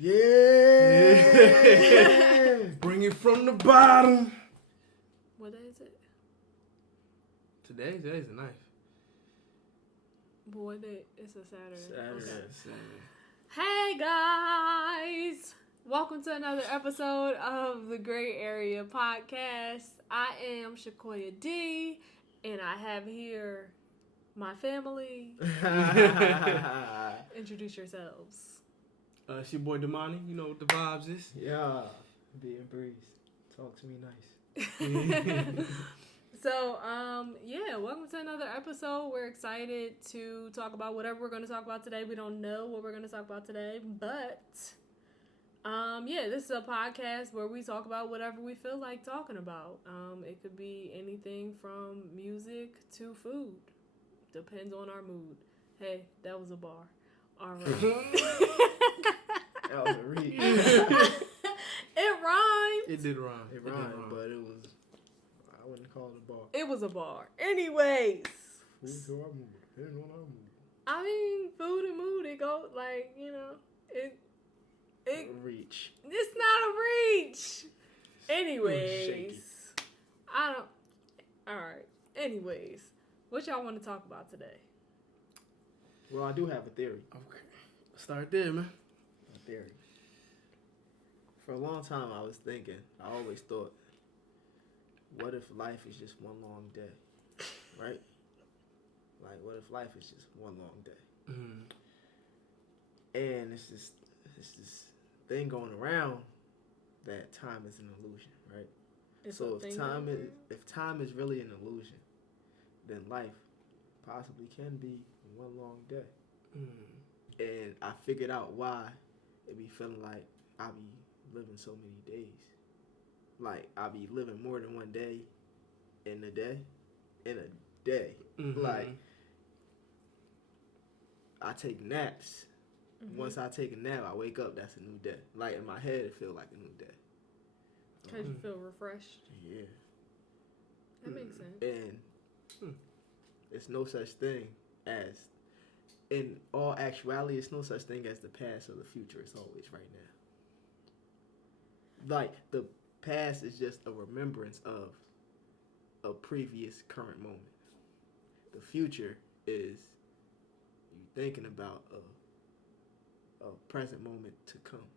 Yeah. Bring it from the bottom. What day is it? Today's the 9th. Boy, it's a Saturday. Saturday. Hey guys! Welcome to another episode of the Grae Area podcast. I am Shakoya D, and I have here my family. Introduce yourselves. It's your boy Damani. You know what the vibes is. Yeah. Being breeze. Talk to me nice. So, welcome to another episode. We're excited to talk about whatever we're going to talk about today. We don't know what we're going to talk about today, but, this is a podcast where we talk about whatever we feel like talking about. It could be anything from music to food. Depends on our mood. Hey, that was a bar. All right. That was a reach. It rhymed. It did rhyme. It rhymed, but it was... I wouldn't call it a bar. It was a bar. Anyways. Food to our mood. Depends on our mood. I mean, food and mood, it goes, like, it Reach. it's not a reach. Anyways. Alright. Anyways. What y'all want to talk about today? Well, I do have a theory. Okay. Start there, man. A theory. For a long time, I was thinking, I always thought, what if life is just one long day? Right? Like, what if life is just one long day? Mm. And it's this thing going around that time is an illusion, right? So if time is really an illusion, then life possibly can be one long day. Mm. And I figured out why it be feeling like I be living so many days. Like, I be living more than one day in a day. Mm-hmm. Like, I take naps. Mm-hmm. Once I take a nap, I wake up, that's a new day. Like, in my head, it feel like a new day. Because you feel refreshed. Yeah. That makes sense. And it's no such thing as, in all actuality, it's no such thing as the past or the future. It's always right now. Like, the past is just a remembrance of a previous current moment. The future is you thinking about a present moment to come.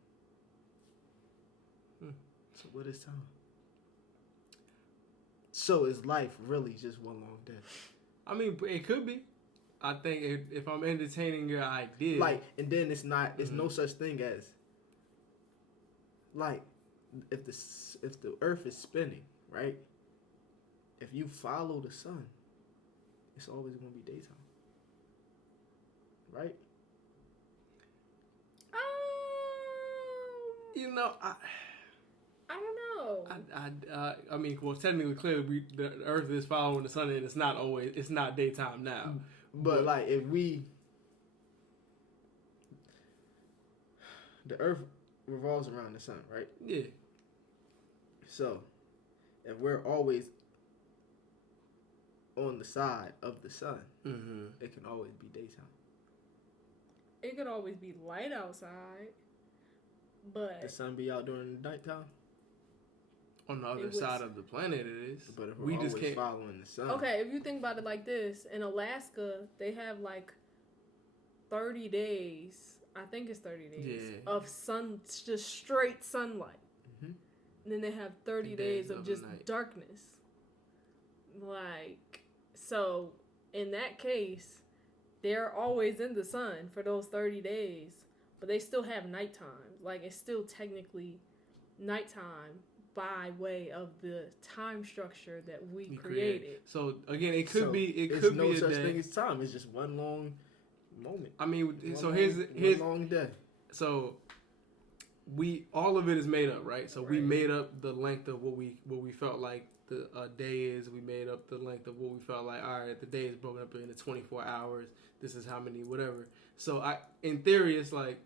So what is time? So is life really just one long day? I mean, it could be. I think if I'm entertaining your idea, like, and then it's not. It's no such thing as, like, if the Earth is spinning, right? If you follow the sun, it's always going to be daytime, right? I don't know. I mean, well, technically, clearly, the Earth is following the sun, and it's not daytime now. But like, if the Earth revolves around the sun, right? Yeah. So, if we're always on the side of the sun, it can always be daytime. It could always be light outside, but the sun be out during the nighttime. On the other side of the planet, it is. But if we just can't following the sun. Okay, if you think about it like this, in Alaska, they have like 30 days. I think it's 30 days of just straight sunlight. Mm-hmm. And then they have 30 days of just darkness. Like, so in that case, they're always in the sun for those 30 days, but they still have nighttime. Like, it's still technically nighttime by way of the time structure that we created. So again, it could be a no such thing as time. It's just one long moment. I mean, here's one long day. So all of it is made up, right? So we made up the length of what we felt like the day is. We made up the length of what we felt like. All right, the day is broken up into 24 hours. This is how many, whatever. So in theory, it's like.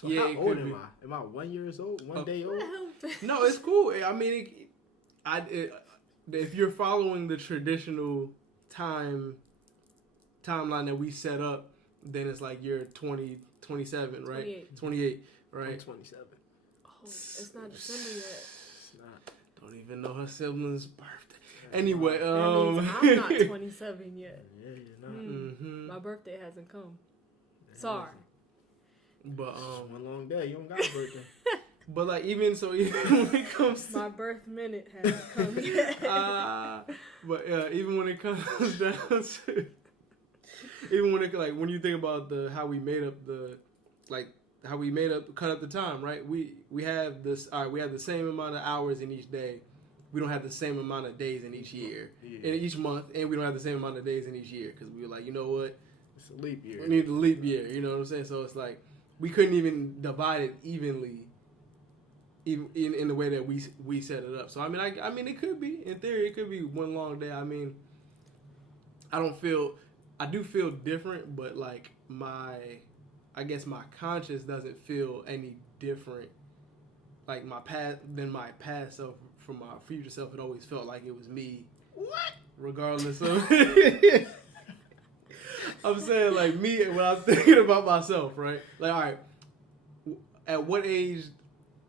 So how old am I? Am I 1 year old? 1 day old? No, it's cool. I mean, if you're following the traditional timeline that we set up, then it's like you're 20, 27, right? 28, right? I'm 27. Oh, it's not December yet. It's not. Don't even know her sibling's birthday. Anyway, that means I'm not 27 yet. Yeah, you're not. Mm-hmm. My birthday hasn't come. Sorry. But It's one long day. You don't got a birthday. But like even when it comes to my birth minute hasn't come yet. But even when it comes down to even when it like when you think about how we made up cut up the time, right? We have this. All right, we have the same amount of hours in each day. We don't have the same amount of days in each year, in each month, and we don't have the same amount of days in each year because we were like, you know what? It's a leap year. We need the leap year. You know what I'm saying? So it's like we couldn't even divide it evenly, even in the way that we set it up. So I mean, it could be in theory, it could be one long day. I mean, I do feel different, but like I guess my conscience doesn't feel any different. Like my past self from my future self, it always felt like it was me. What? Regardless of, I'm saying like me when I'm thinking about myself, right? Like, all right, at what age,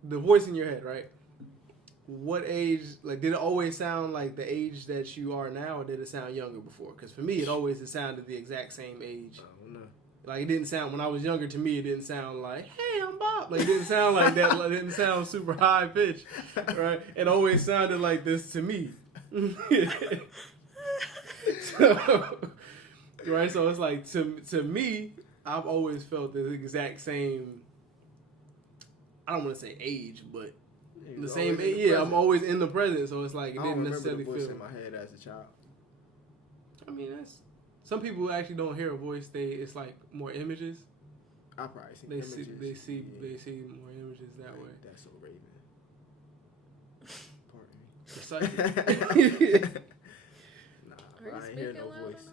the voice in your head, right? What age, like, did it always sound like the age that you are now, or did it sound younger before? Because for me, it sounded the exact same age. I don't know. Like, it didn't sound, when I was younger, to me, it didn't sound like, hey, I'm Bob. Like, it didn't sound like that. Like, it didn't sound super high pitched, right? It always sounded like this to me. Right? So it's like, to me, I've always felt the exact same, I don't want to say age, but the same age. Yeah, I'm always in the present. So it's like, it didn't necessarily feel. I don't remember the voice in my head as a child. I mean, some people who actually don't hear a voice. It's like more images. I probably see They images. they see more images that way. That's so Raven. Precisely. Nah, I ain't hear no voice.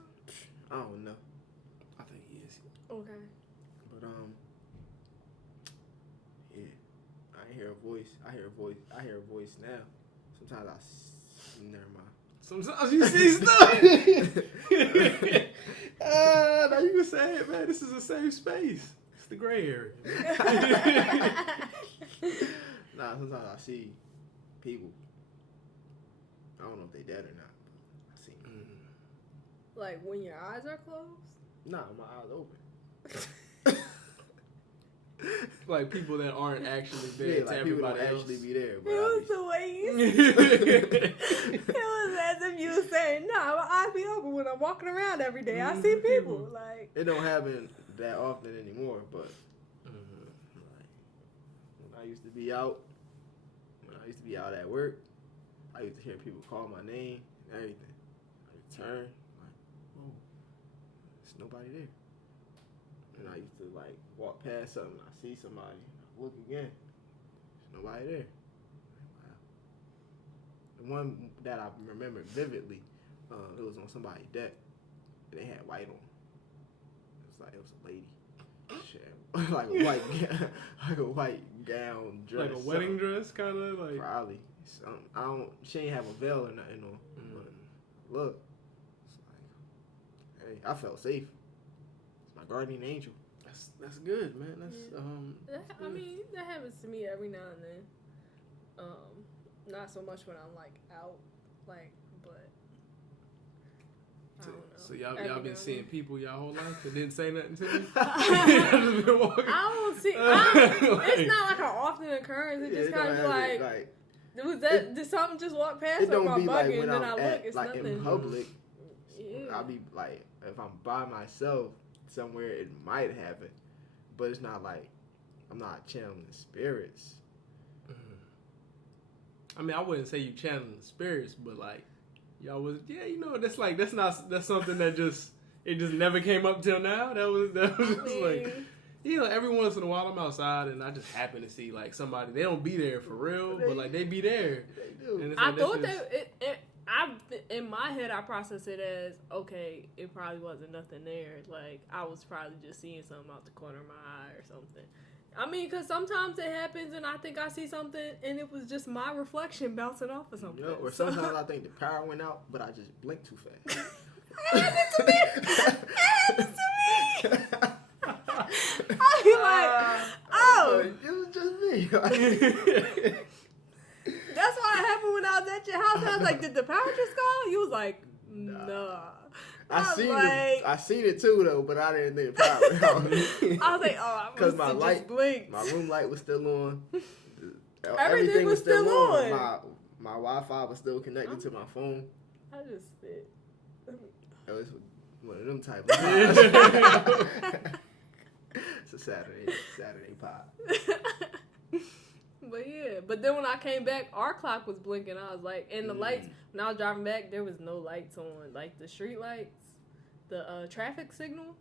I don't know. I think he is. Okay. But yeah, I ain't hear a voice. I hear a voice now. Sometimes never mind. Sometimes you see stuff. Now you can say it, man. This is a safe space. It's the Grae Area. Nah, sometimes I see people. I don't know if they dead or not, but I see them. Like when your eyes are closed? Nah, my eyes open. Like people that aren't actually there. Yeah, to like everybody people don't else. actually be there. But It was the way you said it. Was as if you were saying, nah, my eyes be open when I'm walking around every day. I see people. Like, it don't happen that often anymore, but like, when I used to be out at work, I used to hear people call my name and everything. I would turn, like, whoa, there's nobody there. And I used to like walk past something, I see somebody, I look again, there's nobody there. Wow. The one that I remember vividly, it was on somebody's deck, and they had white on. It was a lady. Shit, like a white gown dress, like a wedding dress, kind of like. Probably. She ain't have a veil or nothing on. But look, it's like, hey, I felt safe. It's my guardian angel. That's good, man. That's I mean, that happens to me every now and then. Not so much when I'm like out, like, but I don't know. So y'all been seeing people y'all whole life that didn't say nothing to you? I don't see. It's not like an often occurrence. It just kind of like did something just walk past? It don't or be like bugging, when then I'm I look. It's like nothing. in public. Yeah. I'll be like, if I'm by myself somewhere, it might happen, but it's not like I'm not channeling spirits. I mean, I wouldn't say you channeling spirits, but like y'all was, that's something that just never came up till now. That was just like, every once in a while I'm outside and I just happen to see like somebody. They don't be there for real, but like they be there. They do. And it's I like, thought in my head I process it as, okay, it probably wasn't nothing there. Like I was probably just seeing something out the corner of my eye or something. I mean, because sometimes it happens and I think I see something and it was just my reflection bouncing off of something. Or sometimes I think the power went out, but I just blinked too fast. It happens to me. I'll be like, oh. It was hear you. That's why it happened when I was at your house. I was like, did the power just go? You was like, nah. I seen it too though, but I didn't think the power. I was like, oh, because my light, my room light was still on. Everything was still on. My Wi-Fi was still connected to my phone. I just spit. It was one of them type. It's a Saturday pop. But yeah, but then when I came back, our clock was blinking. I was like, and the lights, when I was driving back, there was no lights on. Like the street lights, the traffic signal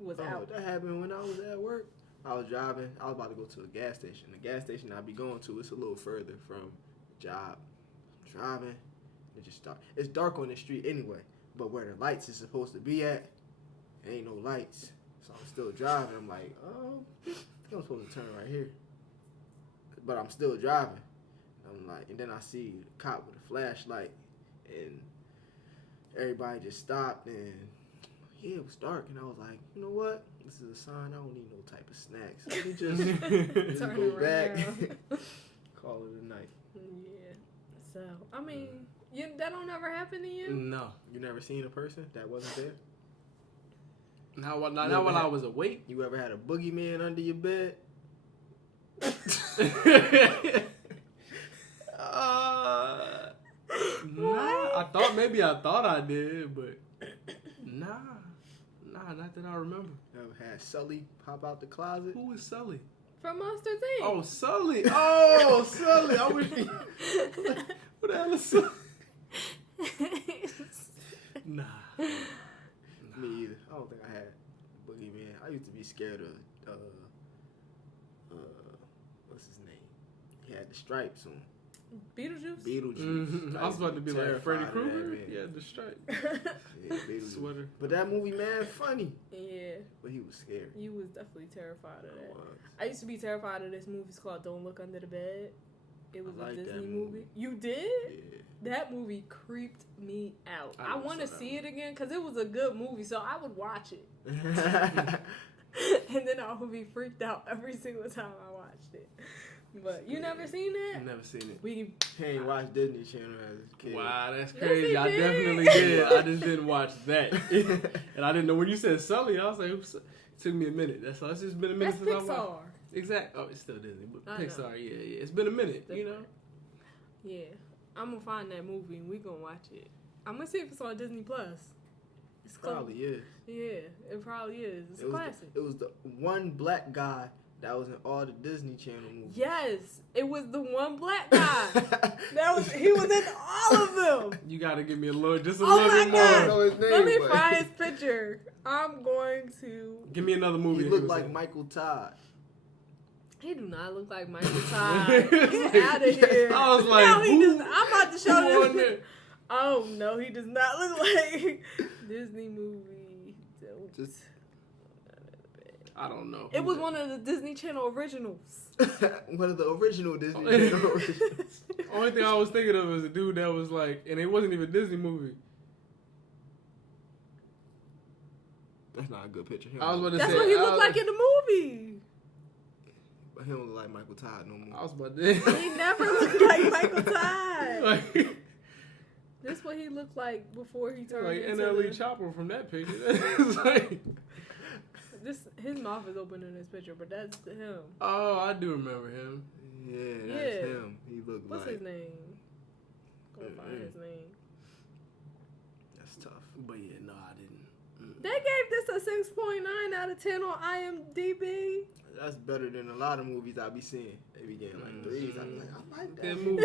was out. That happened when I was at work. I was driving. I was about to go to a gas station. The gas station I'd be going to, it's a little further from the job. I'm driving. It just stopped. It's dark on the street anyway, but where the lights is supposed to be at, there ain't no lights. So I'm still driving. I'm like, oh, I think I'm supposed to turn right here. But I'm still driving. I'm like, and then I see the cop with a flashlight, and everybody just stopped, and yeah, it was dark, and I was like, you know what? This is a sign. I don't need no type of snacks. Let me just go back, call it a night. Yeah. So I mean, that don't ever happen to you? No. You never seen a person that wasn't there? Not while I was awake. You ever had a boogeyman under your bed? Nah, I thought I did, but nah, not that I remember. Ever had Sully pop out the closet? Who is Sully? From Monster Inc. Oh, Sully. Oh, Sully. I wish he... What the hell is Sully? Nah. Me either. I don't think I had boogeyman. I used to be scared of what's his name? He had the stripes on. Beetlejuice. Mm-hmm. I was about to be like Freddy Krueger. Yeah, the stripe. Yeah, sweater. But that movie, man, funny. Yeah. But he was scary. You was definitely terrified of that. I used to be terrified of this movie. It's called Don't Look Under the Bed. It was a Disney movie. You did? Yeah. That movie creeped me out. I want to see it again because it was a good movie, so I would watch it. And then I would be freaked out every single time I watched it. But you never seen that? I've never seen it. He ain't watched Disney Channel as a kid. Wow, that's crazy. I definitely did. I just didn't watch that. And I didn't know when you said Sully, I was like, oops. It took me a minute. That's all. It's just been a minute since I watched. Exactly. Oh, it's still Disney, but Pixar, yeah. It's been a minute, you know? Yeah. I'm going to find that movie and we're going to watch it. I'm going to see if it's on Disney Plus. It's probably is. Yeah, it probably is. It's a classic. It was the one black guy that was in all the Disney Channel movies. Yes, it was the one black guy. He was in all of them. You gotta give me a little bit more. Let me find his picture. I'm going to give me another movie. He looked like Michael Todd. He do not look like Michael Todd. Get out of here. I was like, no, he does. I'm about to show this. Oh no, he does not look like Disney movie. I don't know. It was one of the Disney Channel originals. One of the original Disney Channel originals. Only thing I was thinking of was a dude that was like, and it wasn't even a Disney movie. That's not a good picture. That's what he looked like in the movie. But he don't look like Michael Todd no more. I was about to... He never looked like Michael Todd. This is what he looked like before he turned into NLE Chopper from that picture. It's like... His mouth is open in this picture, but that's him. Oh, I do remember him. Yeah, that's him. He looked What's his name? Go find his name. That's tough. But yeah, no, I didn't. They gave this a 6.9 out of 10 on IMDb. That's better than a lot of movies I be seeing. They be getting like 3s. I be like, I like that movie.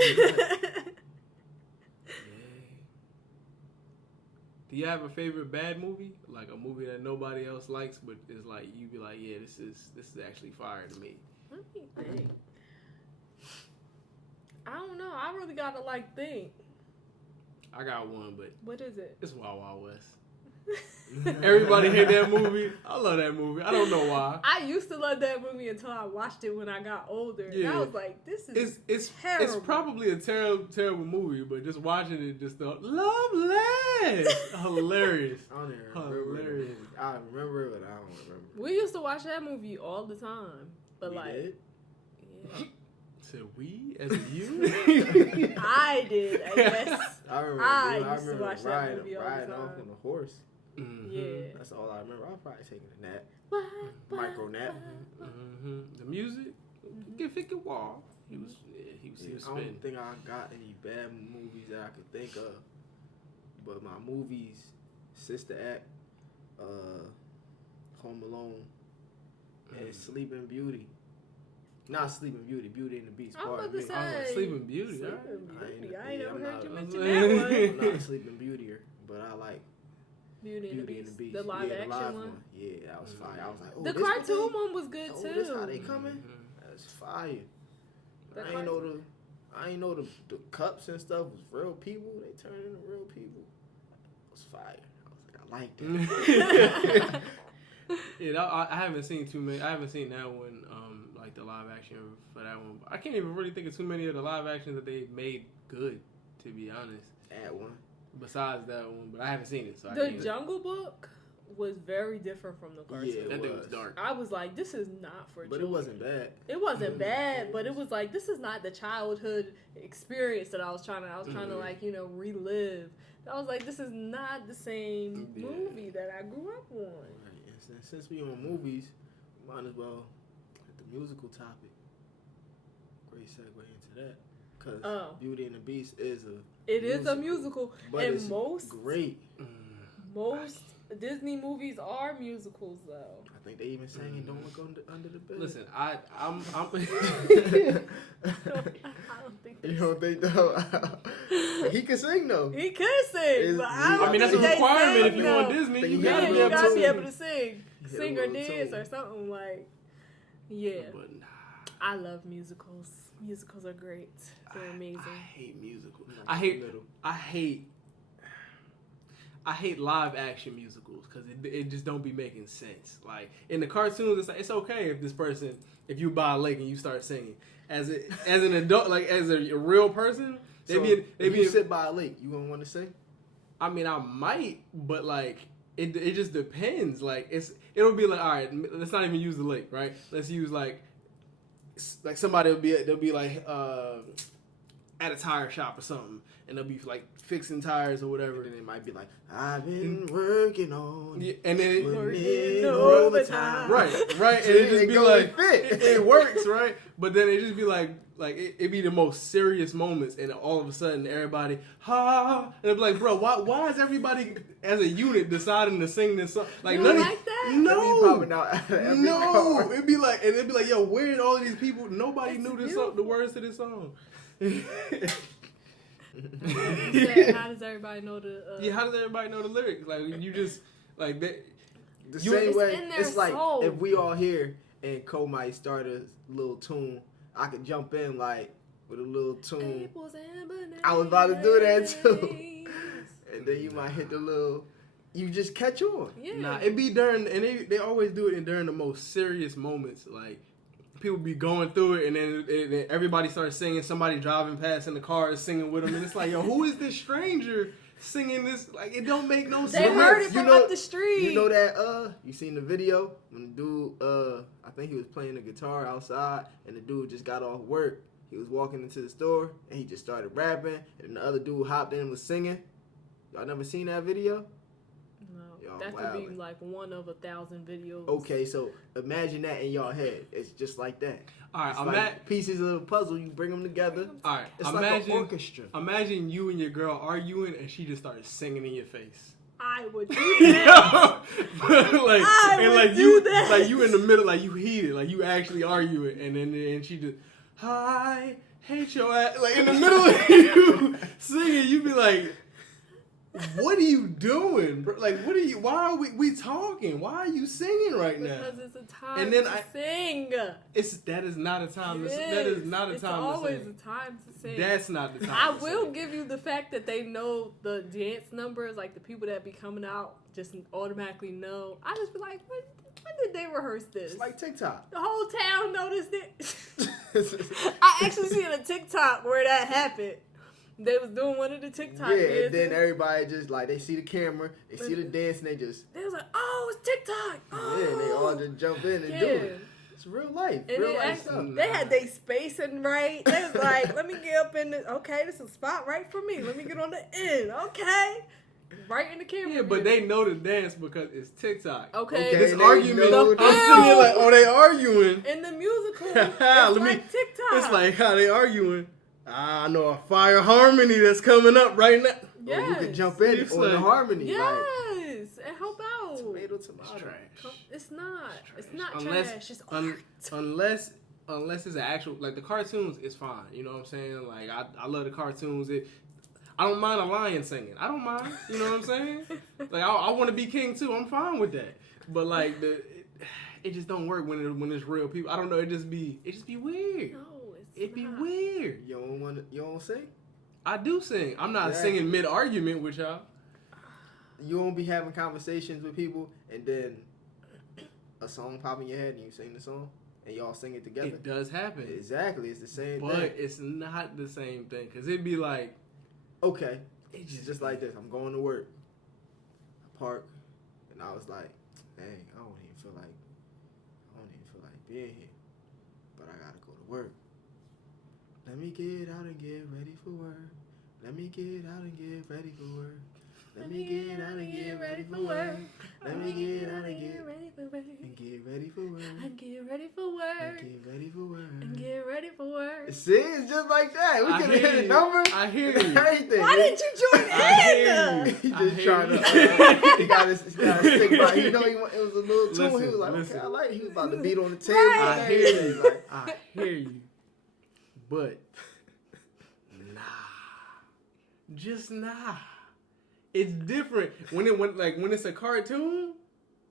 Do you have a favorite bad movie? Like a movie that nobody else likes, but it's like you be like, yeah, this is actually fire to me. Let me think. I don't know. I really gotta think. I got one, but what is it? It's Wild Wild West. Everybody hate that movie. I love that movie. I don't know why. I used to love that movie until I watched it when I got older. Yeah. And I was like, this is terrible. It's probably a terrible movie, but just watching it just thought, Loveless! Hilarious. I don't even remember it. I remember it, but I don't remember. We used to watch that movie all the time. But we did? Yeah. To we as a you? I did, I guess. I remember watch that movie all the riding time. off on a horse. Mm-hmm. Yeah. That's all I remember. I was probably taking a nap. Wah, Micro nap. Mm-hmm. The music, if it could walk, he was I spitting. don't think I got any bad movies that I could think of. But my movies, Sister Act, Home Alone, and Sleeping Beauty. Not Sleeping Beauty, Beauty and the Beast. I was about to say Sleeping Beauty. I ain't never heard you mention not- that one. I'm not a Sleeping Beautyer, but I like Beauty and the Beast. The Yeah, live the action live one. Yeah, that was fire. I was like, oh, The this what cartoon one was good oh, too. this how they coming? That's fire. I ain't know the cups and stuff was real people. They turned into real people. It was fire. I was like, I like that. Yeah, I haven't seen too many. I haven't seen that one, like the live action for that one. I can't even really think of too many of the live actions that they made good, to be honest. Add one. Besides that one, but I haven't seen it. So The Jungle Book was very different from the cartoon. Yeah, that thing was dark. I was like, this is not for children. But it wasn't bad. It wasn't bad, but it was like, this is not the childhood experience that I was trying to like, relive. I was like, this is not the same movie that I grew up on. Right. And since we on movies, we might as well hit the musical topic. Great segue into that. Because Beauty and the Beast is a musical. But and it's great. Most Disney movies are musicals, though. I think they even sang "Don't Look Under the Bed." Listen, I'm I don't think you don't think though? He can sing though. He could sing, but I mean that's a requirement if you're on Disney. You gotta be able to sing or dance or something like. Yeah, but nah. I love musicals. Musicals are great. They're amazing. I hate musicals. I hate live action musicals because it just don't be making sense. Like in the cartoons, it's like it's okay if you buy a lake and you start singing. As an adult, like as a real person, you sit by a lake, you gonna want to sing? I mean, I might, but like it just depends. Like it'll be like, all right, let's not even use the lake, right? Let's use like somebody they'll be like at a tire shop or something, and they'll be like fixing tires or whatever. And it might be like, I've been working on, and then working overtime. Right, and it just be like it works, right? But then it just be like it be the most serious moments, and all of a sudden everybody and it'd be like, bro, why is everybody as a unit deciding to sing this song? Like, you don't like that? No, it'd be like, yo, where did all of these people? Nobody knew the words to this song. How does everybody know the? How does everybody know the lyrics? Like you just like that. The same way, it's like if we all here and Cole might start a little tune, I could jump in like with a little tune. I was about to do that too, and then you might hit the little. You just catch on. Yeah. Nah, it be during, and they always do it during the most serious moments, like. People be going through it, and then everybody starts singing. Somebody driving past in the car is singing with them, and it's like, yo, who is this stranger singing this? Like, it don't make no sense. They heard it from up the street. You know that? You seen the video when the dude? I think he was playing the guitar outside, and the dude just got off work. He was walking into the store, and he just started rapping, and the other dude hopped in and was singing. Y'all never seen that video? That could be like one of 1,000 videos. Okay, so imagine that in your head. It's just like that. All right, it's like pieces of a puzzle. You bring them together. All right, it's like an orchestra. Imagine you and your girl arguing, and she just started singing in your face. I would do that. Like you in the middle, like you heated, like you actually arguing, and she just, I hate your ass. Like in the middle of you singing, you be like. What are you doing, bro? Like, why are we talking? Why are you singing right now? Because it's a time to sing. That is not a time to sing. That is not a time to sing. It's always a time to sing. That's not the time I will give you the fact that they know the dance numbers, like the people that be coming out just automatically know. I just be like, when did they rehearse this? It's like TikTok. The whole town noticed it. I actually seen a TikTok where that happened. They was doing one of the TikTok dances. And then everybody just like, they see the camera, they see the dance, and they was like, oh, it's TikTok. Oh. Yeah, and they all just jump in and do it. It's real life. And real life stuff. They had their spacing right. They was like, let me get up in the, okay, this is a spot right for me. Let me get on the end. Okay. Right in the camera. Yeah, but they know the dance because it's TikTok. Okay. This argument. I'm sitting here like, oh, they arguing. In the musical, it's TikTok. It's like how they arguing. I know a fire harmony that's coming up right now. Yes. Oh, you can jump in on the harmony. Yes, and help out. Tomato. It's trash. It's not. It's not unless, trash. It's art. Unless it's an actual, like the cartoons is fine. You know what I'm saying? Like I love the cartoons. I don't mind a lion singing. I don't mind. You know what I'm saying? Like I want to be king too. I'm fine with that. But like it just don't work when it's real people. I don't know. It just be weird. No, It'd be weird. You don't sing? I do sing. I'm not singing mid argument with y'all. You won't be having conversations with people and then a song pop in your head and you sing the song and y'all sing it together. It does happen. Exactly. It's the same thing. But it's not the same thing because it'd be like, okay, it's just like this. I'm going to work. I park and I was like, dang, I don't even feel like being here. But I gotta go to work. Let me get out and get ready for work. Let me get out and get ready for work. Let me get out and get ready for work. Let me get out and get ready for work. And get ready for work. And get ready for work. And get ready for work. And get ready for work. See, it's just like that. We could have hit a number. I hear you. Everything. Why didn't you join in? He just trying to. He got his stick by. You know, it was a little tune. He was like, okay, I like it. He was about to beat on the table. Right. I hear you. Like, I hear you. But just nah. It's different when it's a cartoon.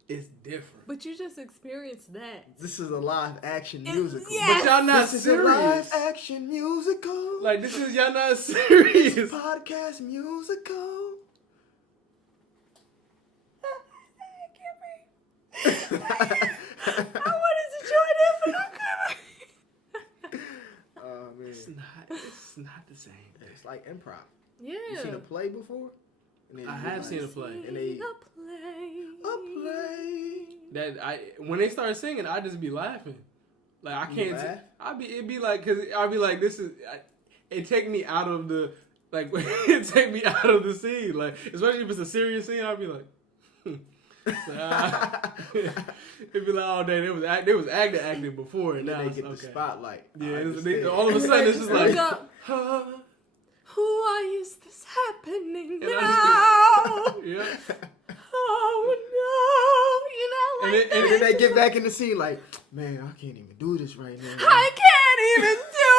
It's different. But you just experienced that. This is a live action musical. Yes. But y'all not This serious. is a live action musical. Like this is y'all not serious. This podcast musical. I wanted to join in, but I'm coming. Oh man, It's not the same. it's like improv. Yeah. You seen a play before? I have seen a play. And they A play. That when they start singing, I just be laughing. Like I You can't. laugh? It'd be like because I'd be like this is. It take me out of the like. It take me out of the scene. Like especially if it's a serious scene, I'd be like. It'd be like all day. They was acting before, and now they it's get the okay. spotlight. Yeah, all of a sudden it's just like. Why is this happening And now? Yeah. Oh no! You know, like And then they get back in the scene like, man, I can't even do this right now. I can't even do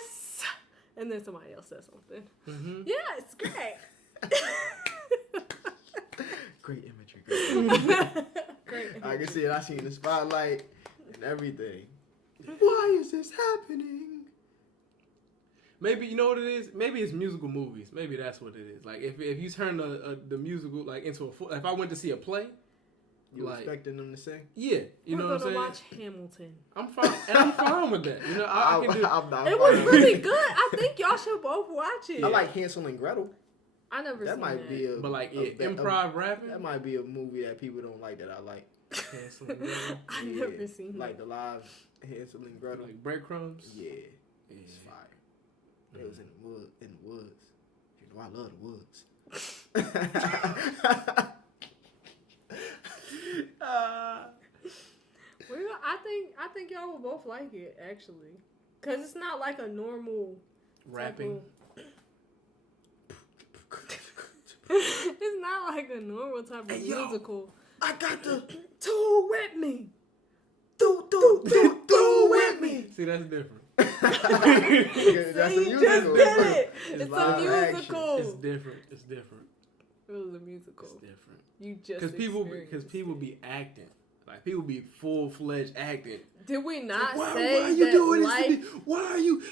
this. And then somebody else says something. Mm-hmm. Yeah, it's great. Great imagery. Great. I can see it. I seen the spotlight and everything. Why is this happening? Maybe you know what it is. Maybe it's musical movies. Maybe that's what it is. Like if you turn the musical like into a if I went to see a play, You like, expecting them to sing? Yeah, you know what I'm saying. Watch Hamilton. I'm fine, and I'm fine with that. You know, I can do. I'm not It was really good. I think y'all should both watch it. I like Hansel and Gretel. I never That seen might that. be a But like a- improv rapping. That might be a movie that people don't like that I like. Hansel and Gretel. I never seen like that. the live Hansel and Gretel. Like breadcrumbs. Yeah, it's fire. It was in the woods. You know, I love the woods. I think y'all will both like it actually, cause it's not like a normal Rapping. It's not like a normal type of musical. I got the Do with me. do with me. See, that's different. That's See, you just did it. It's a live musical. It's different. It's different. It was a musical. It's different. You just Because people be acting. Like people be full-fledged acting. Did we not Why say are you that doing this life? to me? Why are you?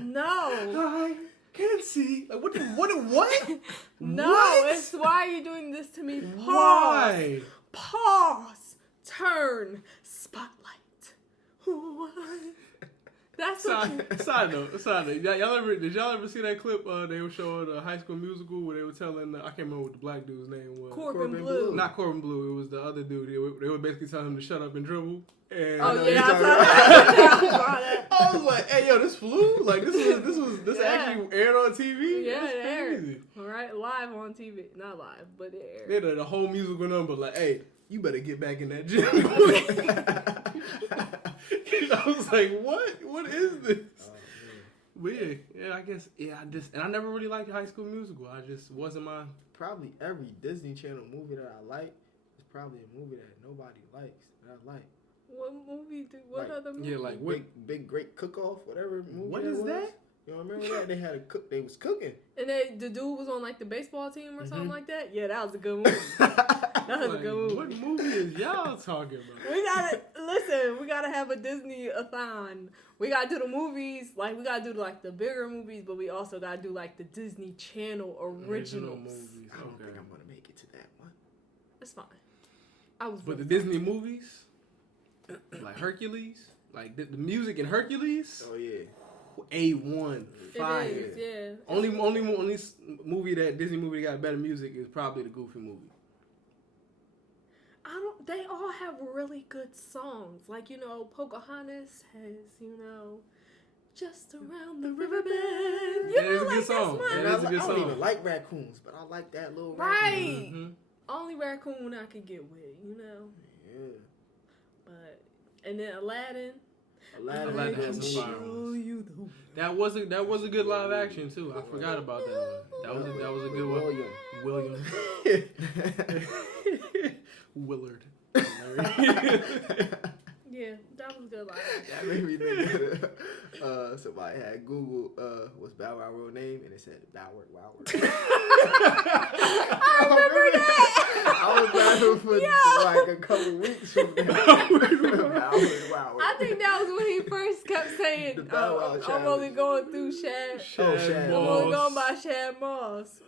No. I can't see. Like what? No, What? it's why are you doing this to me? Pause. Why? Pause. Turn. Spotlight. What? That's side note. Did y'all ever see that clip? They were showing a High School Musical where they were telling, I can't remember what the black dude's name was. Corbin Blue. Not Corbin Blue. It was the other dude. They were basically telling him to shut up and dribble. And I saw that. I was like, hey, yo, this flew? Like, this actually aired on TV? Yeah, it aired. All right, live on TV. Not live, but it aired. They did a whole musical number like, hey, you better get back in that gym. I was like, what? What is this? Weird. Yeah, I guess. Yeah, I never really liked High School Musical. I just wasn't my. Probably every Disney Channel movie that I like is probably a movie that nobody likes that I like. What movie? What like, other movie? Yeah, like what? Big Great Cook Off, whatever movie. What is that? You don't remember that? They had a cook. They was cooking. And the dude was on like the baseball team or something like that. Yeah, that was a good movie. That was a good movie. What movie is y'all talking about? We gotta have a Disney-a-thon. We gotta do the movies, like we gotta do like the bigger movies, but we also gotta do like the Disney Channel original movies. I don't think I'm gonna make it to that one. It's fine. But the Disney movies, like Hercules, like the music in Hercules. Oh yeah. A1 fire. It is, yeah. Only movie Disney movie that got better music is probably the Goofy movie. They all have really good songs. Like, Pocahontas has, Just Around the River Bend. It's a good song. I don't even like raccoons, but I like that little raccoon. Right. Mm-hmm. Only raccoon I could get with, Yeah. And then Aladdin Aladdin has some fire ones. That was a good live action too. I forgot about that one. That was a good one. William. Willard. Yeah, that was good live action. That made me think of somebody had Google what's Bow Wow real name, and it said Boward Woward. I remember that. I was laughing for like a couple weeks from that. Boward Woward. I think that was when he first kept saying, I'm only going through Shad. Shad I'm only going by Shad Moss.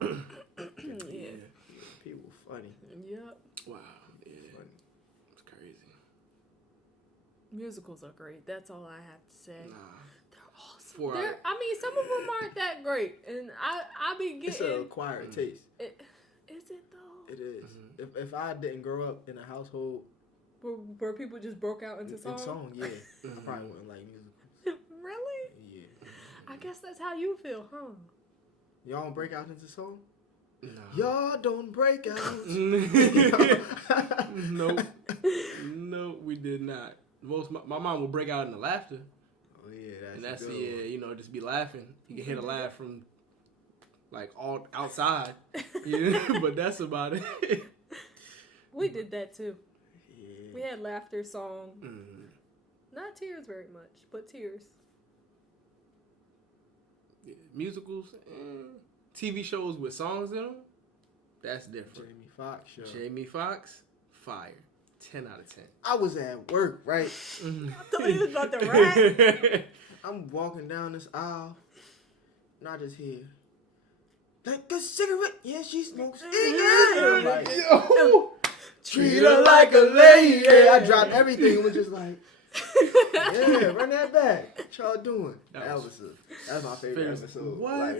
Yeah. People funny. Yep. Wow. It's crazy. Musicals are great. That's all I have to say. Nah. They're awesome. Some of them aren't that great, and I be getting. It's an acquired taste. Is it though? It is. Mm-hmm. If I didn't grow up in a household where people just broke out into song, yeah, I probably wouldn't like musicals. Really? Yeah. I guess that's how you feel, huh? Y'all don't break out into song? No. Y'all don't break out. Nope, we did not. My mom would break out into laughter. Oh yeah, that's just be laughing. You can hear the laugh from like all outside, but that's about it. We did that too. Yeah. We had laughter song. Mm-hmm. Not tears very much, but tears. Yeah, musicals, TV shows with songs in them. That's different. Jamie Foxx, fire. 10 out of 10. I was at work, right? I thought he was about to rap. I'm walking down this aisle, and I just hear, like a cigarette, yeah, she smokes again. I'm like, yo, treat her like a lady. I dropped everything and was just like, yeah, run that back. What y'all doing? That's my favorite episode. What? Like,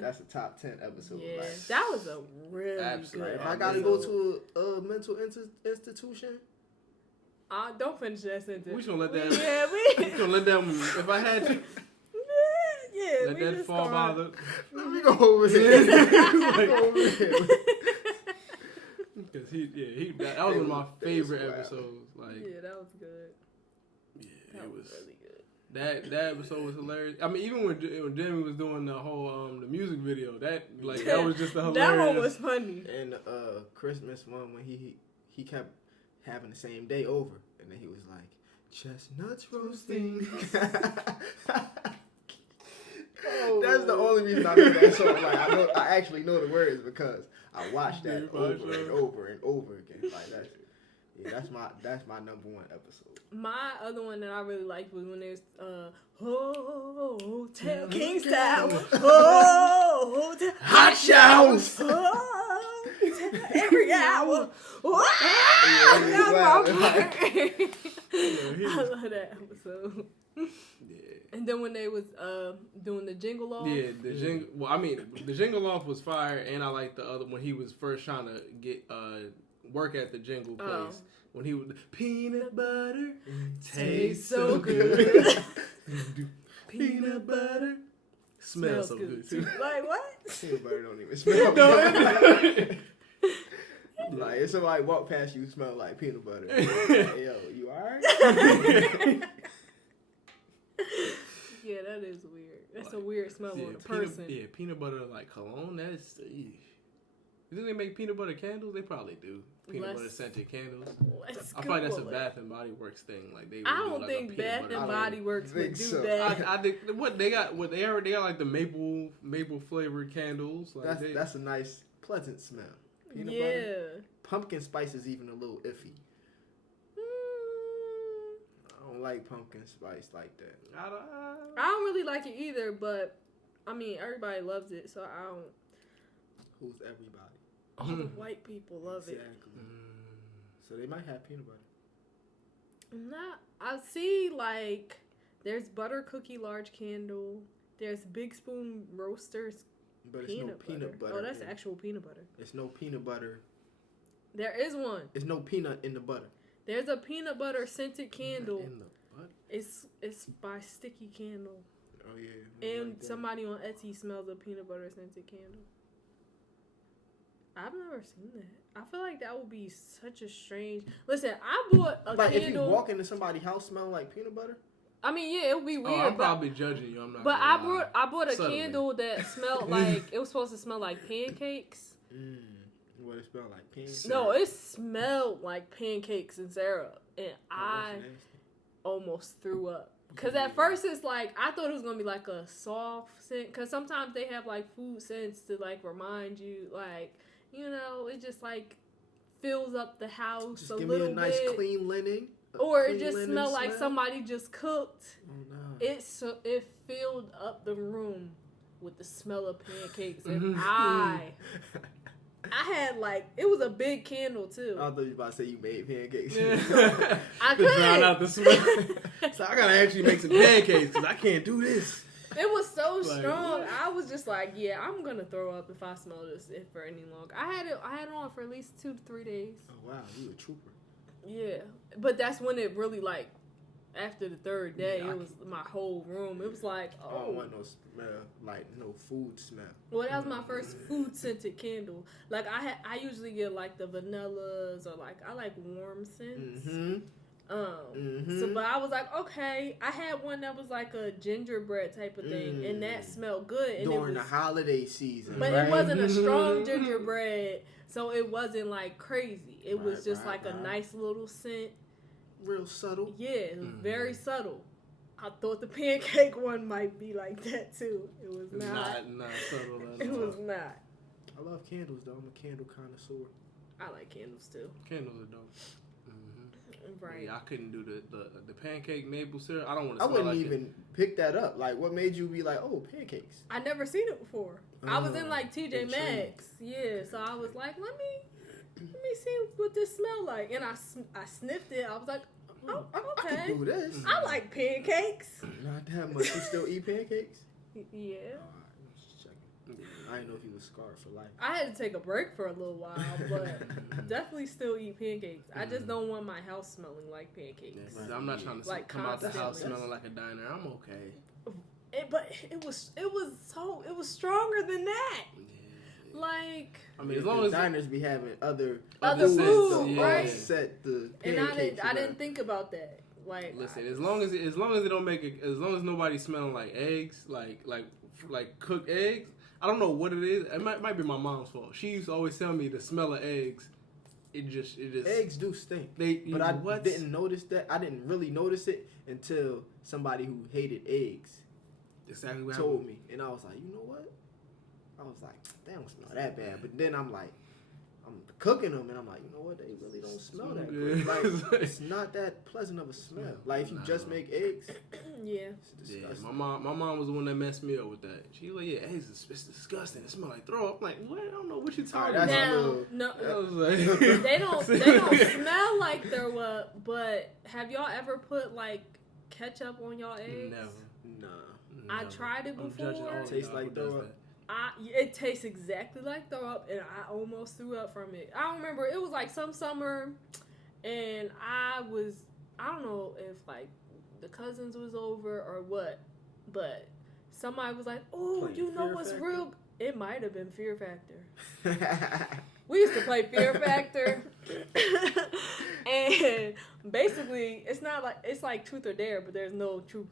that's a top 10 episode. Yeah, like, that was a really good episode. If I gotta go to a mental institution, don't finish that sentence. We just gonna let that. We gonna let that. If I had to. Let that fall by the. Let me go over there. Because that was one of my favorite episodes. Like, yeah, that was good. Yeah, that was really good. That episode was hilarious. I mean, even when Jimmy was doing the whole the music video, that was just a hilarious. That one was funny. And Christmas one when he kept having the same day over, and then he was like, chestnuts roasting. That's the only reason I know that song. Like I actually know the words because I watched that over and over and over again. Like that's my number one episode. My other one that I really liked was when there's Hotel Kingstown, Hotel Hot Showers, every hour. That was my favorite. I love that episode. And then when they was doing the jingle off. Yeah, the jingle. Well, I mean, the jingle off was fire, and I like the other when he was first trying to get work at the jingle place. When he was peanut butter tastes so good. Peanut butter smells so good too. Like what? Peanut butter don't even smell good. Like if somebody walk past you, smell like peanut butter. Like, yo, you alright? Yeah, that is weird. That's a weird smell on a person. Peanut butter like cologne. That's. You think they make peanut butter candles? They probably do. Peanut butter scented candles. I feel like that's a Bath and Body Works thing. Like they. I don't think Bath and Body Works would do that. I think what they got. What they got like the maple flavored candles. Like that's a nice pleasant smell. Peanut butter. Pumpkin spice is even a little iffy. I don't like pumpkin spice like that. I don't really like it either, but I mean everybody loves it, so I don't. Who's everybody? All the white people love it. So they might have peanut butter. I see like there's butter cookie large candle. There's Big Spoon Roasters. But it's no peanut butter. Oh, that's actual peanut butter. It's no peanut butter. There is one. It's no peanut in the butter. There's a peanut butter scented candle. In the butter? It's by Sticky Candle. Oh yeah. And like somebody on Etsy smells a peanut butter scented candle. I've never seen that. I feel like that would be such a strange. Listen, I bought a like candle. If you walk into somebody's house smelling like peanut butter. I mean, yeah, it would be weird. I'm probably judging you. I'm not. But I bought a candle that smelled like it was supposed to smell like pancakes. What it smelled like? Pancakes? No, it smelled like pancakes and syrup, and I almost threw up. Cause at first it's like I thought it was gonna be like a soft scent. Cause sometimes they have like food scents to like remind you, like it just like fills up the house just a give little me a nice bit. Clean linen. Or it just smelled like somebody just cooked. Oh no! It filled up the room with the smell of pancakes, and I had like it was a big candle too. I thought you were about to say you made pancakes. I could drown out the smell. So I gotta actually make some pancakes because I can't do this. It was so strong. I was just like, yeah, I'm gonna throw up if I smell this for any longer. I had it on for at least 2 to 3 days. Oh wow, you a trooper. Yeah, but that's when it really like. After the 3rd day, it was my whole room. It was like, I don't want no smell, like no food smell. Well, that was my first food scented candle. Like I usually get like the vanillas or like I like warm scents. So, but I was like, okay. I had one that was like a gingerbread type of thing, and that smelled good. And during the holiday season, but it wasn't a strong gingerbread, so it wasn't like crazy. It was just like a nice little scent. Real subtle. Yeah, it was very subtle. I thought the pancake one might be like that too. It was not. Not subtle. It was not. I love candles though. I'm a candle connoisseur. I like candles too. Candles are dope. Right. Yeah, I couldn't do the pancake maple syrup. I don't want to. I wouldn't even pick that up. Like, what made you be like, oh, pancakes? I never seen it before. I was in like TJ Maxx. Yeah, so I was like, let me see what this smell like, and I sniffed it. I was like, oh, okay. I can do this. I like pancakes. Not that much. You still eat pancakes? Yeah. I didn't know if you was scarred for life. I had to take a break for a little while, but definitally still eat pancakes. I just don't want my house smelling like pancakes. Yeah, I'm not trying to come out the house smelling like a diner. I'm okay. But it was stronger than that. Yeah. Like, I mean, as long as diners be having other food, right? Set the pancakes. And I didn't think about that. Like, listen, as long as they don't make it, as long as nobody's smelling like eggs, like cooked eggs. I don't know what it is. It might be my mom's fault. She used to always tell me the smell of eggs. It just eggs do stink. But I didn't notice that. I didn't really notice it until somebody who hated eggs told me, and I was like, you know what? I was like, they don't smell that bad. But then I'm cooking them, and I'm like, you know what? They really don't smell that good. Like, it's not that pleasant of a smell. Like, if you just make eggs, yeah. It's disgusting. Yeah, my mom was the one that messed me up with that. She was like, yeah, eggs is disgusting. It smells like throw up. I'm like, what? I don't know what you're talking about. No, they don't smell like throw up. But have y'all ever put like ketchup on y'all eggs? Never. Nah. I tried it before. It tastes like throw up. It tastes exactly like throw up, and I almost threw up from it. I don't remember. It was like some summer, and I don't know if like the cousins was over or what, but somebody was like, "Oh, you know what's real?" It might have been Fear Factor. We used to play Fear Factor, and basically, it's like Truth or Dare, but there's no truth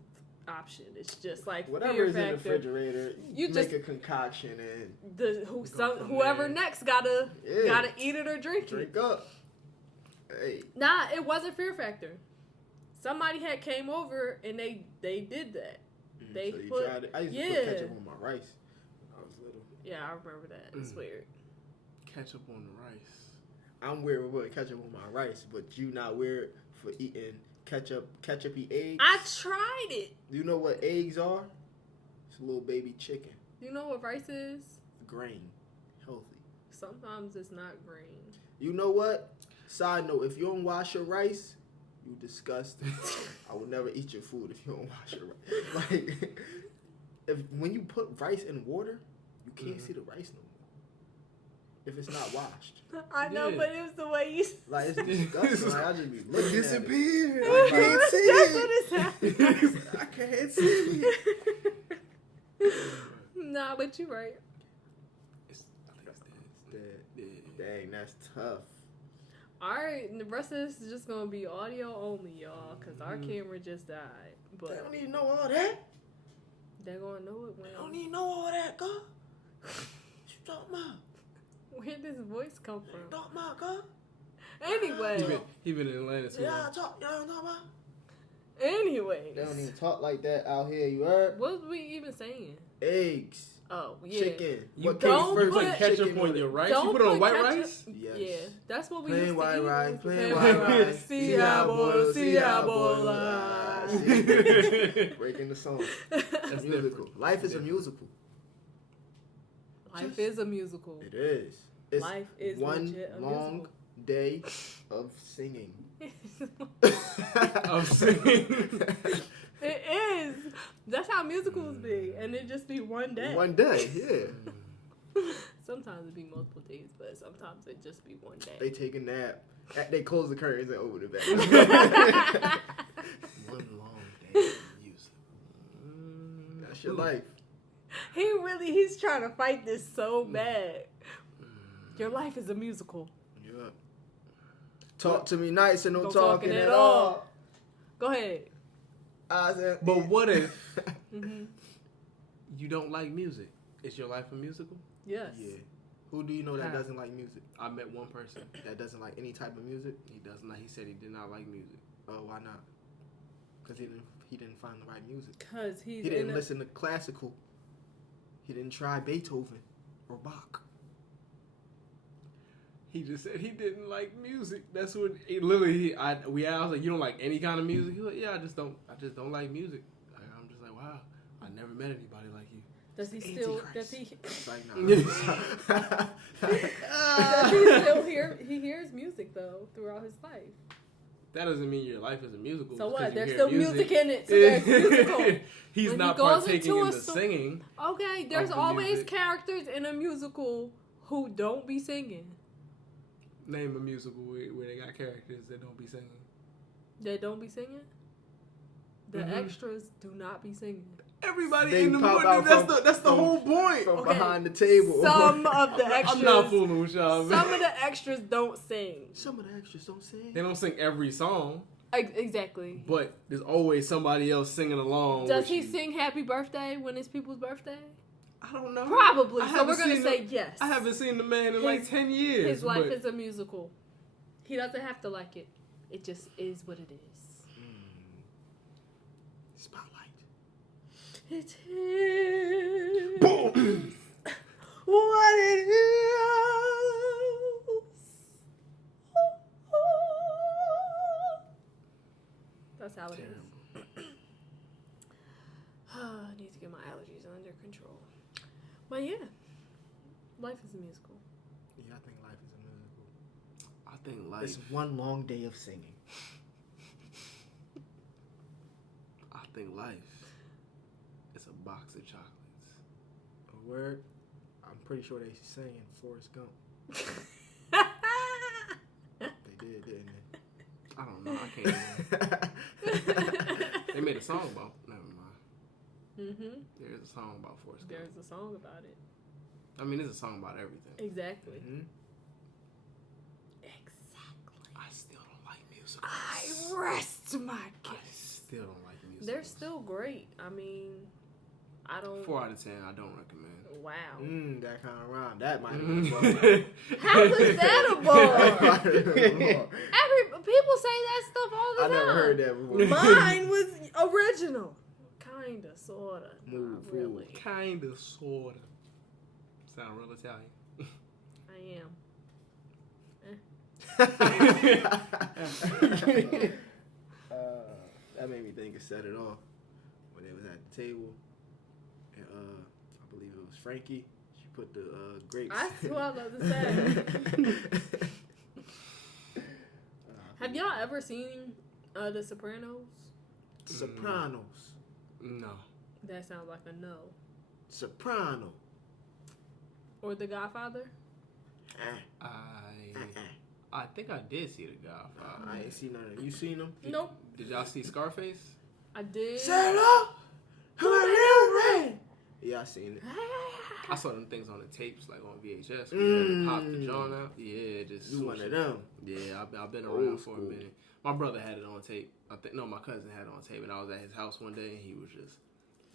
option. It's just like whatever's Fear in the Factor. refrigerator. You make a concoction and whoever next gotta eat it or drink it. Drink up. Hey. Nah, it wasn't Fear Factor. Somebody had came over and they did that. They so you put, tried it. I used to put ketchup on my rice when I was little. Yeah, I remember that. It's weird. Ketchup on the rice. I'm weird with putting ketchup on my rice, but you not weird for eating ketchupy eggs. I tried it. Do you know what eggs are? It's a little baby chicken. Do you know what rice is? Grain. Healthy. Sometimes it's not grain. You know what? Side note, if you don't wash your rice, you disgusting. I would never eat your food if you don't wash your rice. Like, when you put rice in water, you can't see the rice no more. If it's not washed. I know, but it was the way you... Like, it's disgusting. Like, I just be looking disappeared. I can't see That's it. what it's happening. I can't see it. Nah, but you're right. I think it's dead. Dang, that's tough. Alright, the rest of this is just gonna be audio only, y'all, because our camera just died. But They don't need to know all that. They're gonna know it when... They don't need to know all that, God. What you talking about? Where did this voice come from? Talk about, God. Anyway. He been in Atlanta too. Y'all talk about. Anyways. They don't even talk like that out here, you heard? What was we even saying? Eggs. Oh, yeah. Chicken. You don't put put ketchup on your rice? You put it on white rice? Yes. Yeah, that's what we Plain used to white eat. rice, plain white rice. See how boy, Breaking the song. That's musical. Life is a musical. Life is a musical. It is. It's Life is one legit a long musical. day of singing. Of singing. It is. That's how musicals be, and it just be one day. One day, yeah. Sometimes it be multiple days, but sometimes it just be one day. They take a nap. They close the curtains and open the back. One long day of music. That's your life. He's trying to fight this so bad. Your life is a musical. Yeah. Talk to me nice and no talking at all. all. Go ahead. I said, But what if you don't like music? Is your life a musical? Yes. Yeah. Who do you know that doesn't like music? I met one person That doesn't like any type of music? He does not. He said he did not like music. Oh, why not? Because he didn't find the right music. Because He didn't listen to classical. He didn't try Beethoven or Bach. He just said he didn't like music. That's what he, literally. I was like, you don't like any kind of music? He was like, yeah, I just don't like music. I'm just like, wow, I never met anybody like you. Does he still? Does he? It's like, nah. Does he still hear? He hears music though throughout his life. That doesn't mean your life is a musical. So what? There's There's still music in it. So there's musical. He's When not he goes partaking into in a the singing. Okay, there's the always music. characters in a musical who don't be singing. Name a musical where they got characters that don't be singing. They don't be singing. The extras do not be singing. Everybody They in the pop out movie. That's the whole point. From Okay. behind the table. Some of the extras. I'm not fooling with y'all. Man. Some of the extras don't sing. Some of the extras don't sing. They don't sing every song, Exactly. but there's always somebody else singing along. Does with he you. sing Happy Birthday when it's people's birthday? I don't know. Probably. I So we're haven't going to seen say yes. I haven't seen the man in like 10 years. His life but is a musical. He doesn't have to like it. It just is what it is. Spotlight. It is Boom. what it is. That's how it is. I need to get my allergies under control. But yeah, life is a musical. Yeah, I think life is a musical. I think life. It's one long day of singing. I think life box of chocolates. A word? I'm pretty sure they sang Forrest Gump. They did, didn't they? I don't know. I can't. They made a song about. Never mind. There's a song about Forrest Gump. There's a song about it. I mean, there's a song about everything. Exactly. Exactly. I still don't like musicals. I rest my case. I still don't like musicals. They're still great. I mean, I don't. 4 out of 10. I don't recommend. Wow. That kind of rhyme. That might have been a bar. How is that a bar? People say that stuff all the time. I never heard that before. Mine was original. Kinda, sorta. Move Not really. Kinda, sorta. Sound real Italian. I am. That made me think of Set It Off when they was at the table, and I believe it was Frankie. She put the grapes. That's what I was about to say. Have y'all ever seen The Sopranos? Sopranos. No. That sounds like a no. Soprano. Or The Godfather? I think I did see The Godfather. I ain't seen none of them. You seen them? Nope. Did y'all see Scarface? I did. Set up. Yeah, I seen it. I saw them things on the tapes, like on VHS. When they popped the John out. Yeah, just. You one of them. Yeah, I've been around for a minute. My brother had it on tape. My cousin had it on tape, and I was at his house one day, and he was just.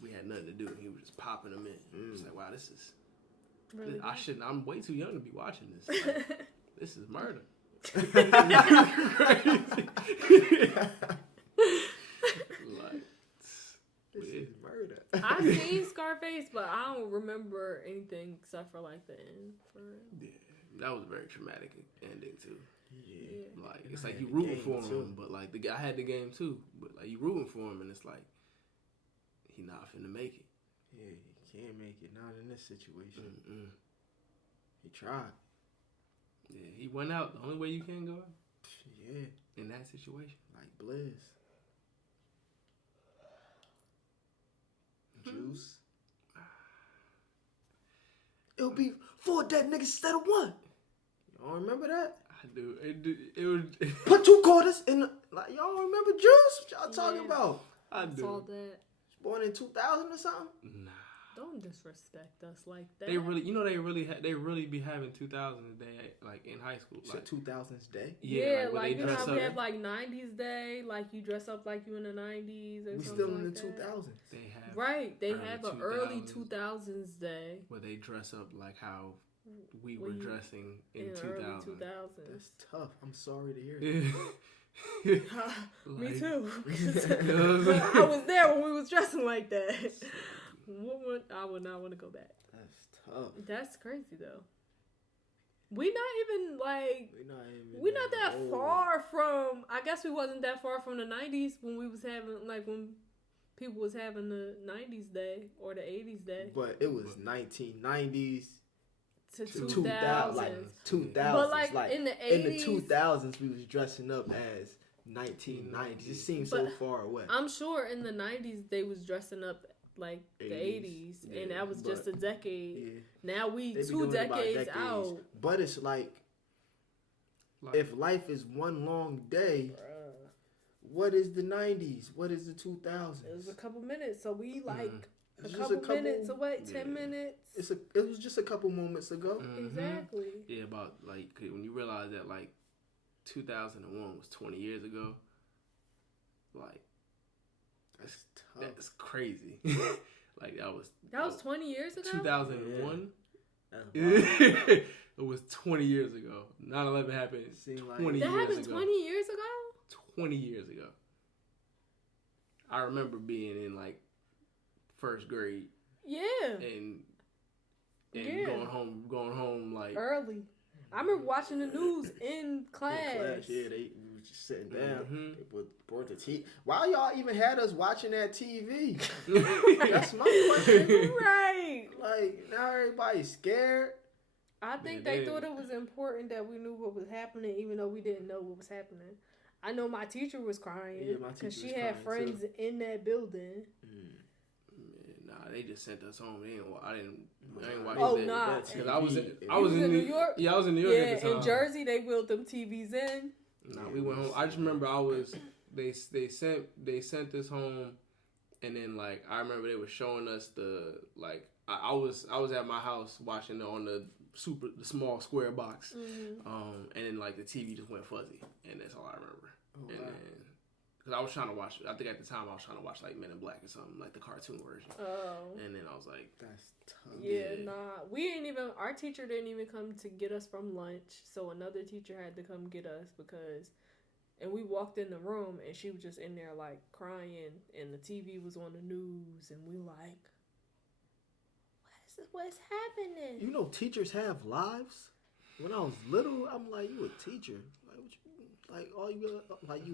We had nothing to do, and he was just popping them in. I was like, wow, this is. Really? I'm way too young to be watching this. Like, this is murder. Crazy. Like, this is murder. I've seen Scarface, but I don't remember anything except for like the end. Yeah, that was a very traumatic ending too. Yeah. Like it's like you rooting for him, but like I had the game too, but like you rooting for him, and it's like he not finna make it. Yeah, he can't make it. Not in this situation. He tried. Yeah, he went out the only way you can go out. Yeah. In that situation. Like Blizz. Juice. It'll be 4 dead niggas instead of 1. You don't remember that? I do. It was. Put 2 quarters in the. Like, y'all remember Juice? What y'all talking about? I do. All that. Born in 2000 or something? Nah. Don't disrespect us like that. They really, they really be having 2000s day like in high school. Like 2000s day? Yeah, like you know how we have like 90s day, like you dress up like you in the 90s or we something still in like the that. 2000s. They have they have an early 2000s day where they dress up like how we were dressing in 2000. That's tough. I'm sorry to hear that. Me too. I was there when we was dressing like that. I would not want to go back. That's tough. That's crazy though. We're not that old. far from. I guess we wasn't that far from the 90s when we was having when people was having the 90s day or the 80s day. But it was 1990s to 2000s. Like 2000s. But like in the 80s, in the 2000s, we was dressing up as 1990s. It seems so far away. I'm sure in the 90s they was dressing up like the 80s, and that was just a decade. Yeah. Now we 2 decades out. But it's like if life is one long day, what is the 90s? What is the 2000s? It was a couple minutes, so we like a couple minutes away, 10 minutes. It was just a couple moments ago. Exactly. Yeah, about like when you realize that like 2001 was 20 years ago, like. That's crazy. Like that was 20 years ago. 2001. Yeah. It was 20 years ago. 9/11 happened 20 that years happened ago. 20 years ago. 20 years ago. I remember being in like first grade. Yeah. And going home like early. I remember watching the news in class. Yeah, they were just sitting down. They brought the TV. Why y'all even had us watching that TV? That's my question. Right. Like, now everybody's scared. I think they thought it was important that we knew what was happening, even though we didn't know what was happening. I know my teacher was crying because she had friends in that building. Nah, they just sent us home. I didn't watch Oh, it. nah. Because I was in New York. Yeah, I was in New York at the time. In Jersey, they wheeled them TVs in. Nah, we went home. I just remember they sent us home, and then like I remember they were showing us the like I was at my house watching it on the small square box, and then like the TV just went fuzzy, and that's all I remember. Oh, and wow. then because I was trying to watch, I think at the time I was trying to watch like Men in Black or something, like the cartoon version. Oh. And then I was like, that's tough. Yeah, nah. Our teacher didn't even come to get us from lunch, so another teacher had to come get us and we walked in the room and she was just in there like crying and the TV was on the news and we like, what's happening? You know, teachers have lives. When I was little, I'm like, you a teacher? Like, what you, like all you like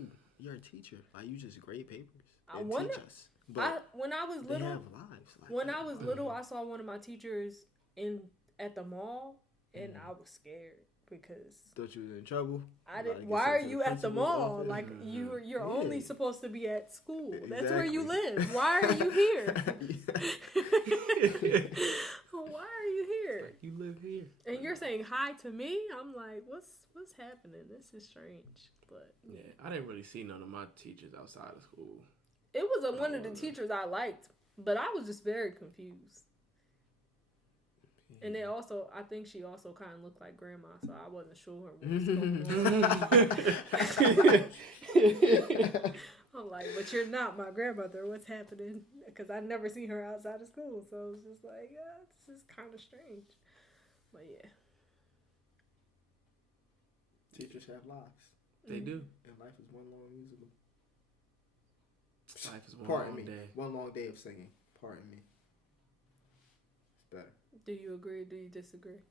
you're a teacher. Like you just grade papers. I wonder. Teach us. But when I was little, they have lives. Like, when I was little, I saw one of my teachers at the mall, and I was scared because thought you was in trouble. I didn't. Why are you at the mall? Like you're only supposed to be at school. Exactly. That's where you live. Why are you here? Why are you here? you live here, and you're saying hi to me. I'm like, what's happening? This is strange. But yeah, I didn't really see none of my teachers outside of school. It was one of the teachers I liked, but I was just very confused. And I think she also kind of looked like grandma, so I wasn't sure what was going on. I'm like, but you're not my grandmother. What's happening? Because I'd never seen her outside of school, so it was just like, yeah, this is kind of strange. But yeah. Teachers have lives. They do. And life is one long musical. Life is one long day. One long day of singing. Pardon me. It's better. Do you agree or do you disagree?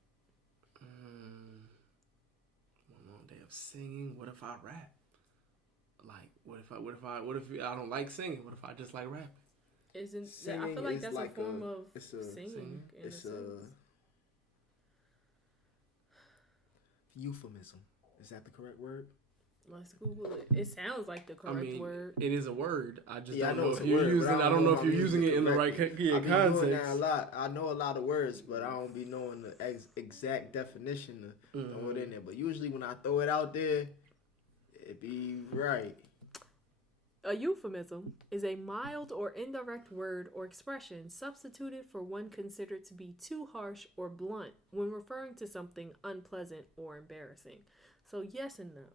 One long day of singing. What if I rap? Like, what if I don't like singing? What if I just like rapping? I feel like that's like a form of singing. It's a euphemism. Is that the correct word? Let's Google it. It sounds like the correct word. It is a word. I just don't know if you're using. I don't know if you're using it in the right context. Doing that a lot. I know a lot of words, but I don't be knowing the exact definition to throw it in there. But usually when I throw it out there, it be right. A euphemism is a mild or indirect word or expression substituted for one considered to be too harsh or blunt when referring to something unpleasant or embarrassing. So yes and no.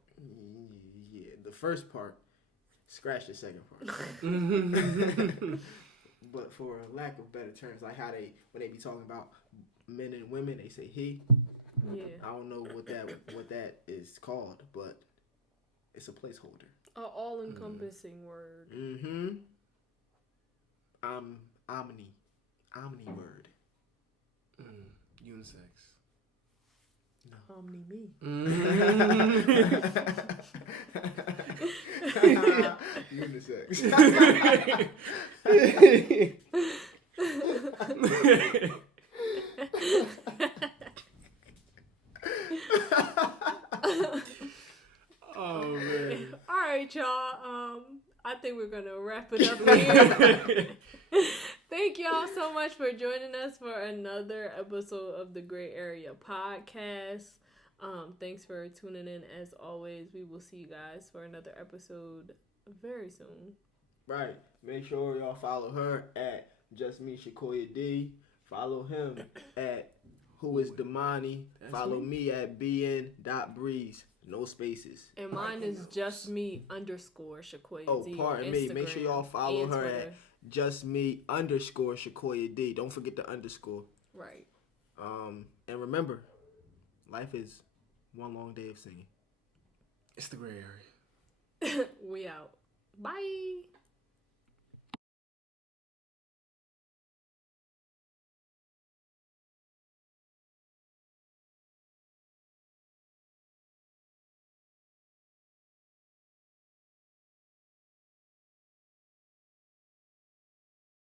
Yeah, the first part, scratch the second part. But for lack of better terms, like how when they be talking about men and women, they say he. Yeah. I don't know what that is called, but it's a placeholder. An all-encompassing word. Mm-hmm. Omni word. Unisex. No. Omni-me. Unisex. Oh man. All right, y'all. I think we're gonna wrap it up here. Thank y'all so much for joining us for another episode of the Grae Area podcast. Thanks for tuning in. As always, we will see you guys for another episode very soon. Right. Make sure y'all follow her at Just Me Shakoya D. Follow him at Who Is Damani. Follow me at bn.breeze. No spaces. And mine is Just Me _Shakoya D. Oh, pardon me. Make sure y'all follow her at Just Me _Shakoya D. Don't forget the underscore. Right. And remember, life is one long day of singing. It's the Grae Area. We out. Bye.